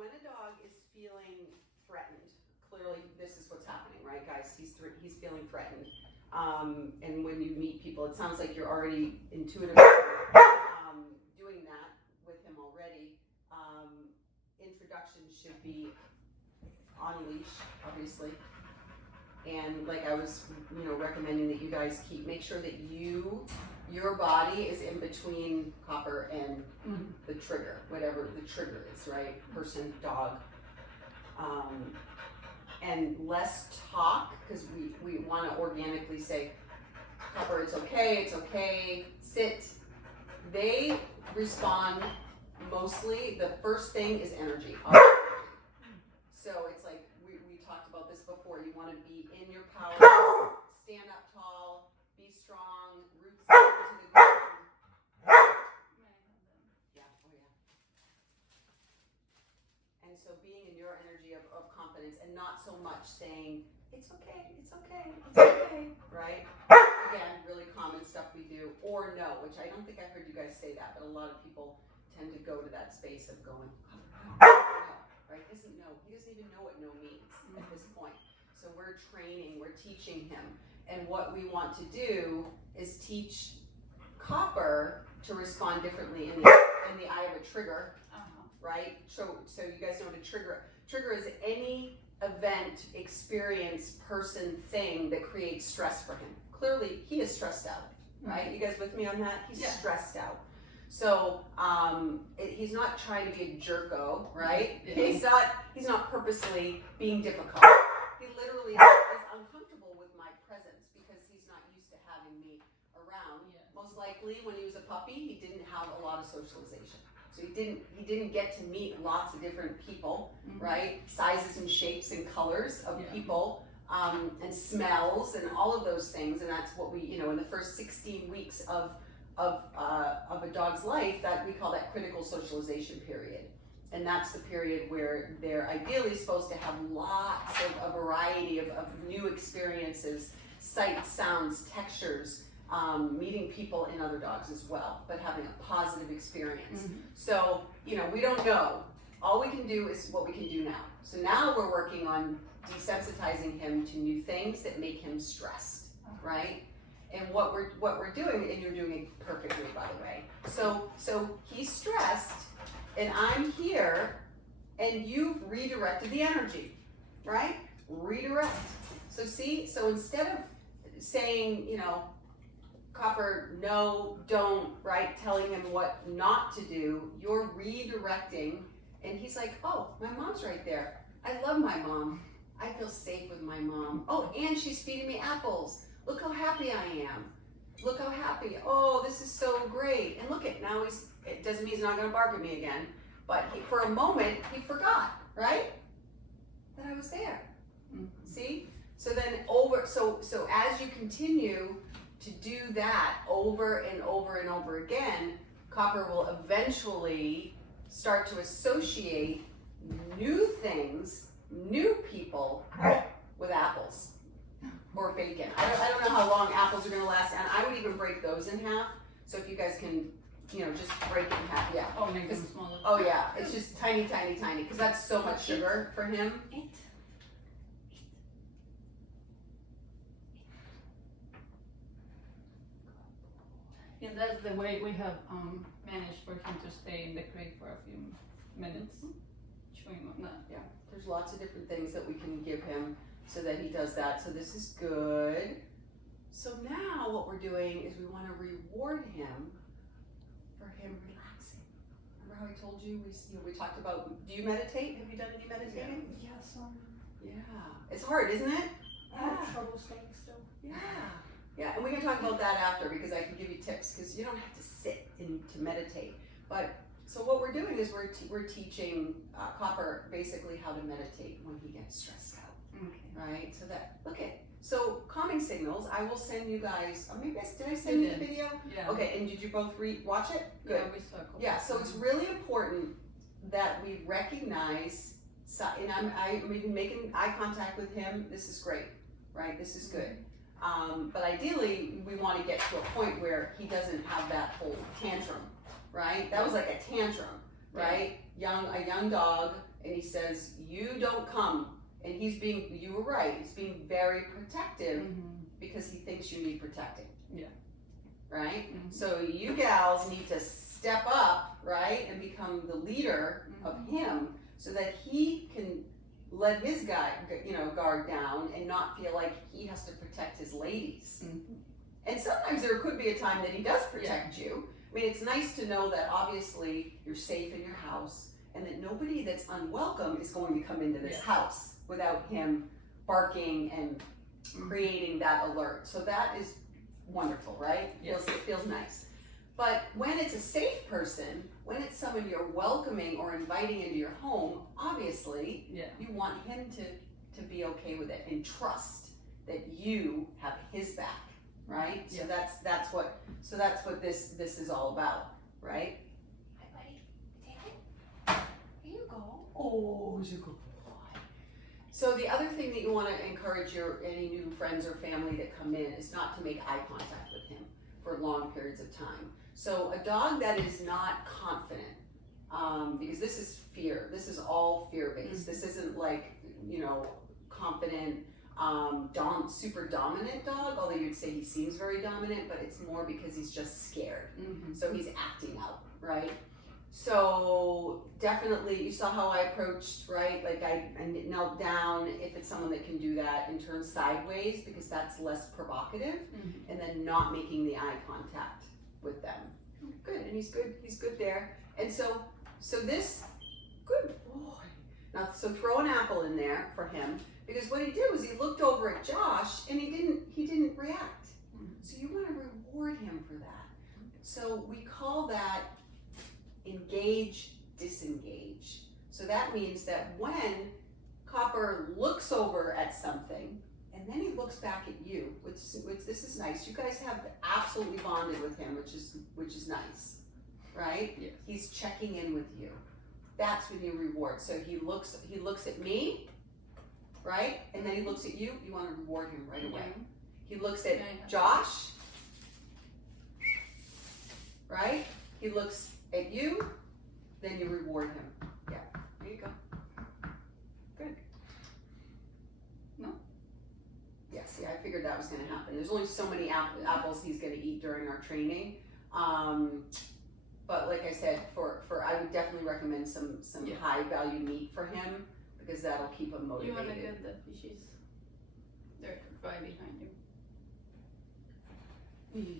when a dog is feeling threatened, clearly this is what's happening, right, guys? He's feeling threatened. And when you meet people, it sounds like you're already intuitively doing that with him already. Introduction should be on leash, obviously. And like I was, recommending that you guys make sure that your body is in between Copper and the trigger, whatever the trigger is, right? Person, dog. And less talk, because we want to organically say, Copper, it's okay, sit. They respond mostly, the first thing is energy. So it's like, we talked about this before, you want to be in your power, stand up tall, be strong, roots down to the ground. Yeah, oh yeah. And so being in your energy of confidence and not so much saying, it's okay, right? Again, really common stuff we do, or no, which I don't think I heard you guys say that, but a lot of people tend to go to that space of going, no, right? He doesn't even know what no means at this point. So we're training, we're teaching him. And what we want to do is teach Copper to respond differently in the eye of a trigger, right? So you guys know what a trigger is any event, experience, person, thing that creates stress for him. Clearly, he is stressed out, right? You guys with me on that? He's stressed out. So he's not trying to be a jerko, right? Yeah. He's not purposely being difficult. He literally is uncomfortable with my presence because he's not used to having me around. Yeah. Most likely, when he was a puppy, he didn't have a lot of socialization. So he didn't get to meet lots of different people, right? Sizes and shapes and colors of people, and smells and all of those things. And that's what we, in the first 16 weeks of a dog's life, that we call that critical socialization period. And that's the period where they're ideally supposed to have lots of a variety of new experiences, sights, sounds, textures, meeting people and other dogs as well, but having a positive experience. So, we don't know. All we can do is what we can do now. So now we're working on desensitizing him to new things that make him stressed, right? And what we're doing, and you're doing it perfectly, by the way. So he's stressed, and I'm here, and you've redirected the energy, right? Redirect. So instead of saying, Copper, no, don't, right? Telling him what not to do, you're redirecting, and he's like, oh, my mom's right there. I love my mom. I feel safe with my mom. Oh, and she's feeding me apples. Look how happy I am. Look how happy. Oh, this is so great. And look at now it doesn't mean he's not going to bark at me again, but for a moment he forgot, right? That I was there. See? So then so as you continue to do that over and over and over again, Copper will eventually start to associate new things, new people with apples. Or bacon. I don't know how long apples are going to last, and I would even break those in half. So if you guys can, just break it in half, yeah. Oh, make them smaller. Oh yeah, it's just tiny, because that's so much sugar for him. Yeah, that's the way we have managed for him to stay in the crate for a few minutes, chewing on that. Yeah, there's lots of different things that we can give him so that he does that. So this is good. So now what we're doing is we want to reward him for him relaxing. Remember how I told you we talked about, do you meditate? Have you done any meditating? Yeah, some. Yeah. It's hard, isn't it? I have trouble staying still. Yeah. Yeah, and we can talk about that after because I can give you tips because you don't have to sit to meditate. But so what we're doing is we're teaching Copper basically how to meditate when he gets stressed out. Okay. Right? So calming signals, I will send you guys, maybe did I send you the video? Yeah. Okay, and did you both watch it? Good. Yeah, we saw a couple. Yeah, so it's really important that we recognize, and I'm even making eye contact with him. This is great, right? This is good. But ideally, we want to get to a point where he doesn't have that whole tantrum, right? That was like a tantrum. right? A young dog, and he says, "You don't come," and you were right. He's being very protective because he thinks you need protecting. Yeah. Right. So you gals need to step up, right, and become the leader of him, so that he can let his guard down and not feel like he has to protect his ladies. And sometimes there could be a time that he does protect you. I mean, it's nice to know that obviously you're safe in your house and that nobody that's unwelcome is going to come into this house without him barking and creating that alert. So that is wonderful, right? It feels nice. But when it's a safe person, when it's someone you're welcoming or inviting into your home, obviously you want him to be okay with it and trust that you have his back, right? So that's what this is all about, right? Hi, buddy. David. Here you go. Oh, who's a good boy. So the other thing that you want to encourage any new friends or family that come in is not to make eye contact with him for long periods of time. So a dog that is not confident, because this is fear. This is all fear-based. This isn't like, confident, super dominant dog, although you'd say he seems very dominant, but it's more because he's just scared. So he's acting out, right? So definitely, you saw how I approached, right? Like I knelt down, if it's someone that can do that, and turn sideways because that's less provocative, and then not making the eye contact with them. Good, and he's good there. And so this, good boy. Now, so throw an apple in there for him, because what he did was he looked over at Josh and he didn't react. So you want to reward him for that. So we call that engage, disengage. So that means that when Copper looks over at something and then he looks back at you, which this is nice. You guys have absolutely bonded with him, which is nice, right? Yes. He's checking in with you. That's when you reward. So he looks at me, right? And then he looks at you. You want to reward him right away. He looks at Josh, right? He looks at you, then you reward him. Yeah, there you go. Good. No? Yeah, see, I figured that was going to happen. There's only so many apples he's going to eat during our training. But like I said, I would definitely recommend some high value meat for him, because that'll keep him motivated. You want to get the fishes. They're right behind you.